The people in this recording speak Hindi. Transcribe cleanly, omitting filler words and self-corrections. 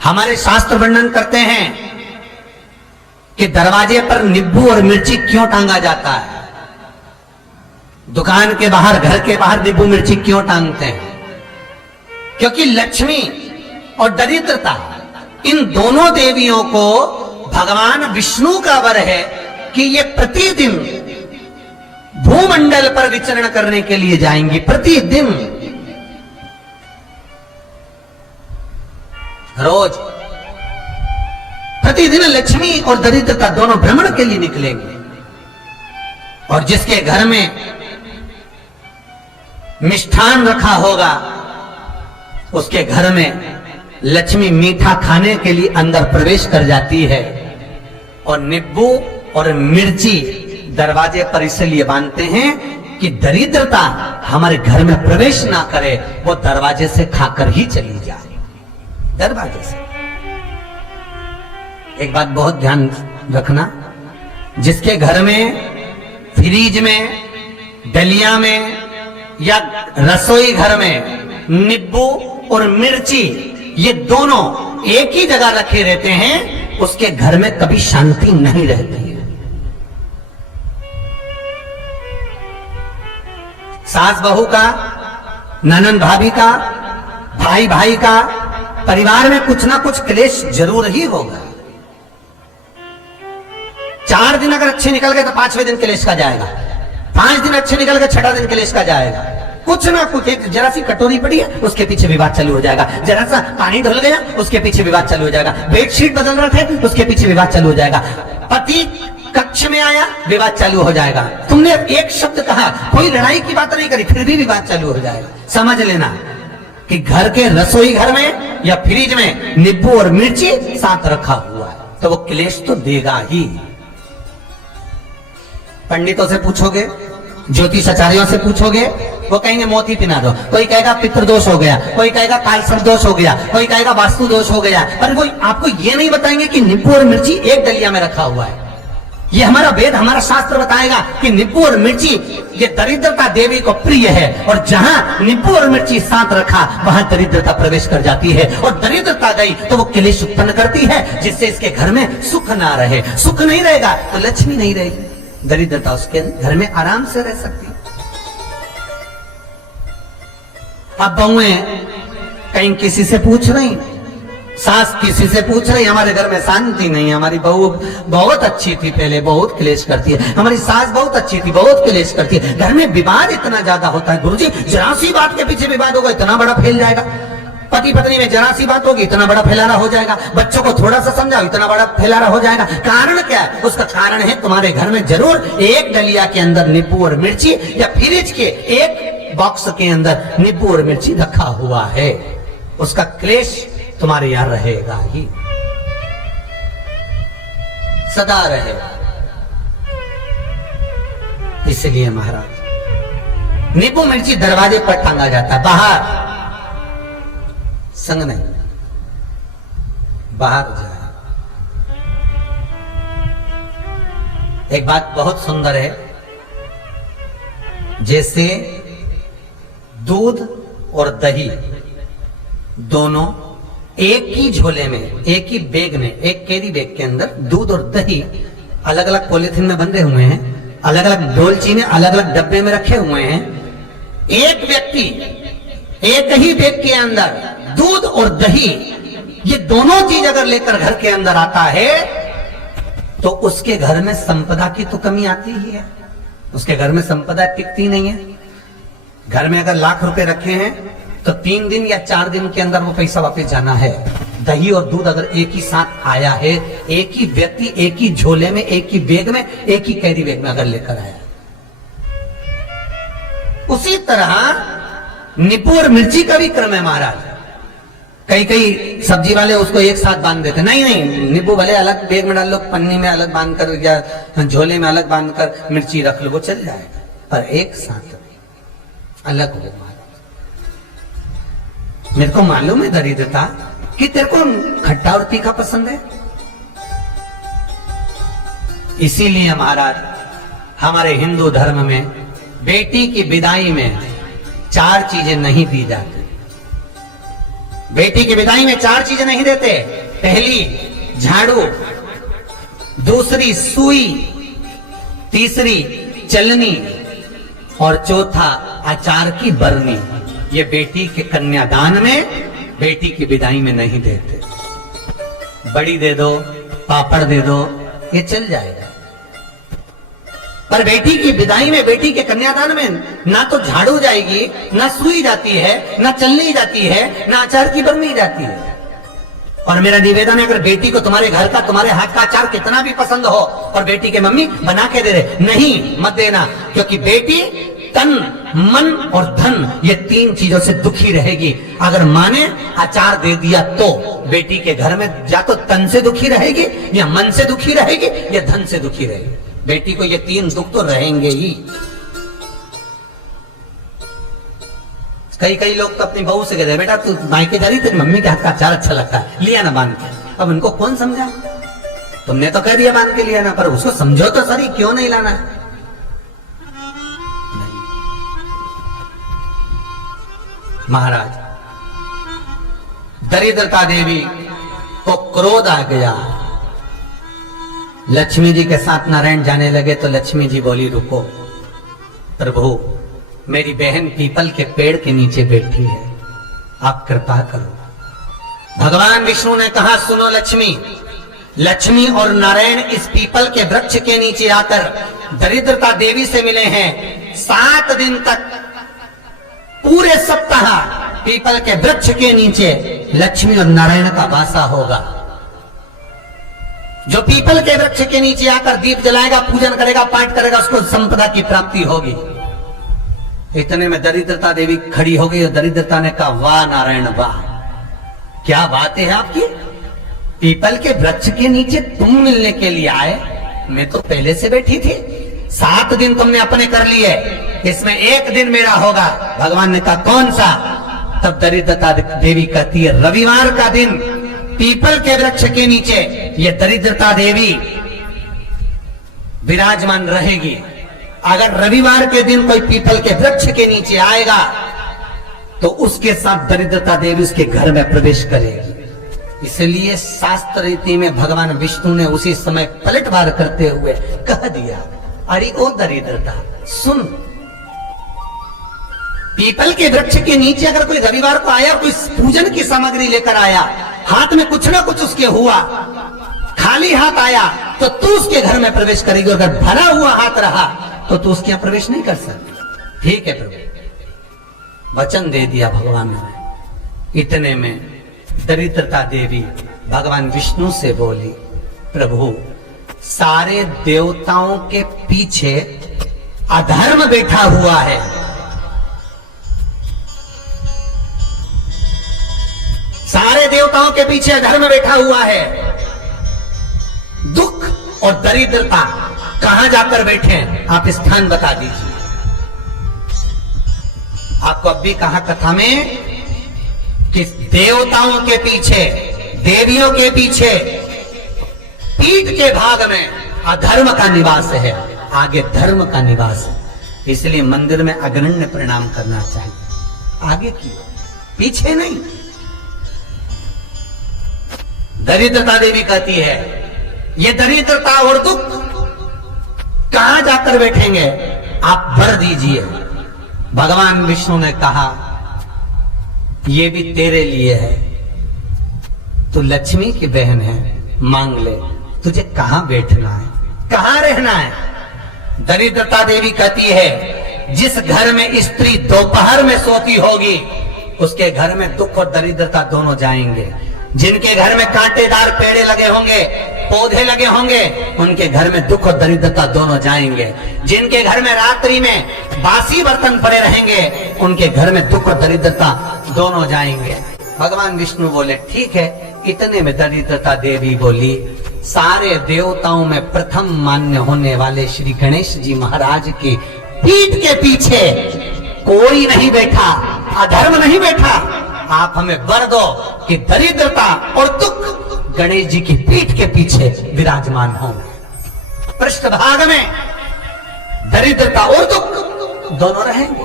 हमारे शास्त्र वर्णन करते हैं कि दरवाजे पर नींबू और मिर्ची क्यों टांगा जाता है। दुकान के बाहर, घर के बाहर नींबू मिर्ची क्यों टांगते हैं? क्योंकि लक्ष्मी और दरिद्रता, इन दोनों देवियों को भगवान विष्णु का वर है कि ये प्रतिदिन भूमंडल पर विचरण करने के लिए जाएंगी। प्रतिदिन, रोज प्रतिदिन लक्ष्मी और दरिद्रता दोनों भ्रमण के लिए निकलेंगे। और जिसके घर में मिष्ठान रखा होगा, उसके घर में लक्ष्मी मीठा खाने के लिए अंदर प्रवेश कर जाती है। और नींबू और मिर्ची दरवाजे पर इसलिए बांधते हैं कि दरिद्रता हमारे घर में प्रवेश ना करे, वो दरवाजे से खाकर ही चली जाए। दरवाजे से। एक बात बहुत ध्यान रखना, जिसके घर में फ्रिज में, डलिया में या रसोई घर में नींबू और मिर्ची ये दोनों एक ही जगह रखे रहते हैं, उसके घर में कभी शांति नहीं रहती है। सास बहू का, ननंद भाभी का, भाई भाई का, परिवार में कुछ ना कुछ क्लेश जरूर ही होगा। 4 दिन अगर अच्छे निकल गए तो 5वें दिन क्लेश का जाएगा। 5 दिन अच्छे निकल गए, 6ठा दिन क्लेश का जाएगा। कुछ ना कुछ, एक जरा सी कटोरी पड़ी है उसके पीछे विवाद चालू हो जाएगा, जरा सा पानी ढुल गया उसके पीछे विवाद चालू हो जाएगा, बेडशीट बदल रहे थे उसके पीछे विवाद चालू हो जाएगा, पति कक्ष में आया विवाद चालू हो जाएगा, तुमने एक शब्द कहा, कोई लड़ाई की बात नहीं करी, फिर भी विवाद चालू हो जाएगा। समझ लेना कि घर के रसोई घर में या फ्रिज में नींबू और मिर्ची साथ रखा हुआ है तो वो क्लेश तो देगा ही। पंडितों से पूछोगे, ज्योतिष आचार्यों से पूछोगे, वो कहेंगे मोती पिना दो, कोई कहेगा पितृदोष हो गया, कोई कहेगा कालसर्प दोष हो गया, कोई कहेगा वास्तु दोष हो गया, पर वो आपको ये नहीं बताएंगे कि नींबू और मिर्ची एक डलिया में रखा हुआ है। ये हमारा वेद, हमारा शास्त्र बताएगा कि नींबू और मिर्ची ये दरिद्रता देवी को प्रिय है, और जहां नींबू और मिर्ची साथ रखा वहां दरिद्रता प्रवेश कर जाती है, और दरिद्रता गई तो वो क्लेश उत्पन्न करती है, जिससे इसके घर में सुख ना रहे। सुख नहीं रहेगा तो लक्ष्मी नहीं रहेगी, दरिद्रता उसके घर में आराम से रह सकती है। अब बहुएं कहीं किसी से पूछ रही, सास किसी से पूछ रही, हमारे घर में शांति नहीं है, हमारी बहू बहुत अच्छी थी, पहले बहुत क्लेश करती है, हमारी सास बहुत अच्छी थी, बहुत क्लेश करती है, घर में विवाद इतना ज्यादा होता है। गुरुजी, जरा सी बात के पीछे विवाद होगा इतना बड़ा फैल जाएगा, पति पत्नी में जरा सी बात होगी इतना बड़ा फैलाना हो जाएगा, बच्चों को थोड़ा सा समझाओ इतना बड़ा फैलाना हो जाएगा। कारण क्या है? उसका कारण है तुम्हारे घर में जरूर एक डलिया के अंदर नींबू और मिर्ची या फ्रिज के एक बॉक्स के अंदर नींबू और मिर्ची रखा हुआ है, उसका क्लेश तुम्हारे यहां रहेगा ही, सदा रहेगा। इसलिए महाराज नींबू मिर्ची दरवाजे पर टांगा जाता है, बाहर संग नहीं, बाहर जाए। एक बात बहुत सुंदर है, जैसे दूध और दही दोनों एक ही झोले में, एक ही बैग में, एक कैरी बैग के अंदर दूध और दही अलग अलग पॉलिथीन में बंधे हुए हैं, अलग अलग डोलची में, अलग अलग डब्बे में रखे हुए हैं। एक व्यक्ति एक ही बैग के अंदर दूध और दही ये दोनों चीज अगर लेकर घर के अंदर आता है तो उसके घर में संपदा की तो कमी आती ही है, उसके घर में संपदा टिकती नहीं है। घर में अगर लाख रुपए रखे हैं तो 3 दिन या 4 दिन के अंदर वो पैसा वापस जाना है। दही और दूध अगर एक ही साथ आया है, एक ही व्यक्ति एक ही झोले में, एक ही बैग में, एक ही कैरी बैग में अगर लेकर आया, उसी तरह नींबू और मिर्ची का भी क्रम है महाराज। कई कई सब्जी वाले उसको एक साथ बांध देते, नहीं नहीं, नींबू भले अलग बैग में डाल लो, पन्नी में अलग बांध कर या झोले में अलग बांध कर मिर्ची रख लो, वो चल जाएगा, पर एक साथ अलग हो। मेरे को मालूम है दरिद्रता कि तेरे को खट्टा और तीखा पसंद है, इसीलिए महाराज हमारे हिंदू धर्म में बेटी की विदाई में 4 चीजें नहीं दी जाती। बेटी की विदाई में 4 चीजें नहीं देते। पहली झाड़ू, दूसरी सुई, तीसरी चलनी और चौथा अचार की बरनी। ये बेटी के कन्यादान में, बेटी की विदाई में नहीं देते। बड़ी दे दो, पापड़ दे दो, ये चल जाएगा, पर बेटी की विदाई में, बेटी के कन्यादान में ना तो झाड़ू जाएगी, ना सुई जाती है, ना चलनी जाती है, ना अचार की बरनी जाती है। और मेरा निवेदन है, अगर बेटी को तुम्हारे घर का, तुम्हारे हाथ का अचार कितना भी पसंद हो और बेटी के मम्मी बना के दे रहे, नहीं, मत देना, क्योंकि बेटी तन, मन और धन, ये 3 चीजों से दुखी रहेगी। अगर माँ ने अचार दे दिया तो बेटी के घर में या तो तन से दुखी रहेगी, या मन से दुखी रहेगी, या धन से दुखी रहेगी। बेटी को ये 3 दुख तो रहेंगे ही। कई लोग तो अपनी बहू से कहते हैं, बेटा तू मायके जा रही, तेरी मम्मी के हाथ का अचार अच्छा लगता है, लिया ना बांध के। अब उनको कौन समझा? तुमने तो कह दिया बांध के लिया ना, पर उसको समझो तो सही, क्यों नहीं लाना है? महाराज, दरिद्रता देवी को क्रोध आ गया। लक्ष्मी जी के साथ नारायण जाने लगे तो लक्ष्मी जी बोली, रुको प्रभु, मेरी बहन पीपल के पेड़ के नीचे बैठी है, आप कृपा करो। भगवान विष्णु ने कहा, सुनो लक्ष्मी, लक्ष्मी और नारायण इस पीपल के वृक्ष के नीचे आकर दरिद्रता देवी से मिले हैं। 7 दिन तक, पूरे सप्ताह पीपल के वृक्ष के नीचे लक्ष्मी और नारायण का वासा होगा। जो पीपल के वृक्ष के नीचे आकर दीप जलाएगा, पूजन करेगा, पाठ करेगा, उसको संपदा की प्राप्ति होगी। इतने में दरिद्रता देवी खड़ी हो गई और दरिद्रता ने कहा, वाह नारायण वाह, क्या बात है आपकी, पीपल के वृक्ष के नीचे तुम मिलने के लिए आए, मैं तो पहले से बैठी थी। 7 दिन तुमने अपने कर लिए, इसमें 1 दिन मेरा होगा। भगवान ने कहा, कौन सा? तब दरिद्रता देवी कहती है, रविवार का दिन पीपल के वृक्ष के नीचे ये दरिद्रता देवी विराजमान रहेगी। अगर रविवार के दिन कोई पीपल के वृक्ष के नीचे आएगा तो उसके साथ दरिद्रता देवी उसके घर में प्रवेश करेगी। इसलिए शास्त्र रीति में भगवान विष्णु ने उसी समय पलटवार करते हुए कह दिया, अरे ओ दरिद्रता सुन, पीपल के वृक्ष के नीचे अगर कोई रविवार को आया, कोई पूजन की सामग्री लेकर आया, हाथ में कुछ ना कुछ उसके हुआ, खाली हाथ आया, तो तू उसके घर में प्रवेश करेगी। अगर भरा हुआ हाथ रहा तो तू उसके यहां प्रवेश नहीं कर सकती। ठीक है प्रभु, वचन दे दिया भगवान ने। इतने में दरिद्रता देवी भगवान विष्णु से बोली, प्रभु, सारे देवताओं के पीछे अधर्म बैठा हुआ है, सारे देवताओं के पीछे अधर्म बैठा हुआ है। दुख और दरिद्रता कहां जाकर बैठे हैं, आप स्थान बता दीजिए। आपको अब भी कहा कथा में कि देवताओं के पीछे, देवियों के पीछे, पीठ के भाग में अधर्म का निवास है, आगे धर्म का निवास है। इसलिए मंदिर में अग्रण्य प्रणाम करना चाहिए, आगे की, पीछे नहीं। दरिद्रता देवी कहती है, ये दरिद्रता और दुख कहां जाकर बैठेंगे, आप वर दीजिए। भगवान विष्णु ने कहा, ये भी तेरे लिए है, तू लक्ष्मी की बहन है, मांग ले, तुझे कहां बैठना है, कहां रहना है। दरिद्रता देवी कहती है, जिस घर में स्त्री दोपहर में सोती होगी उसके घर में दुख और दरिद्रता दोनों जाएंगे। जिनके घर में कांटेदार पेड़े लगे होंगे, पौधे लगे होंगे, उनके घर में दुख और दरिद्रता दोनों जाएंगे। जिनके घर में रात्रि में बासी बर्तन पड़े रहेंगे, उनके घर में दुख और दरिद्रता दोनों जाएंगे। भगवान विष्णु बोले, ठीक है। इतने में दरिद्रता देवी बोली, सारे देवताओं में प्रथम मान्य होने वाले श्री गणेश जी महाराज की पीठ के पीछे कोई नहीं बैठा, अधर्म नहीं बैठा। आप हमें वर दो कि दरिद्रता और दुख गणेश जी की पीठ के पीछे विराजमान हो। पृष्ठभाग में दरिद्रता और दुख दोनों रहेंगे।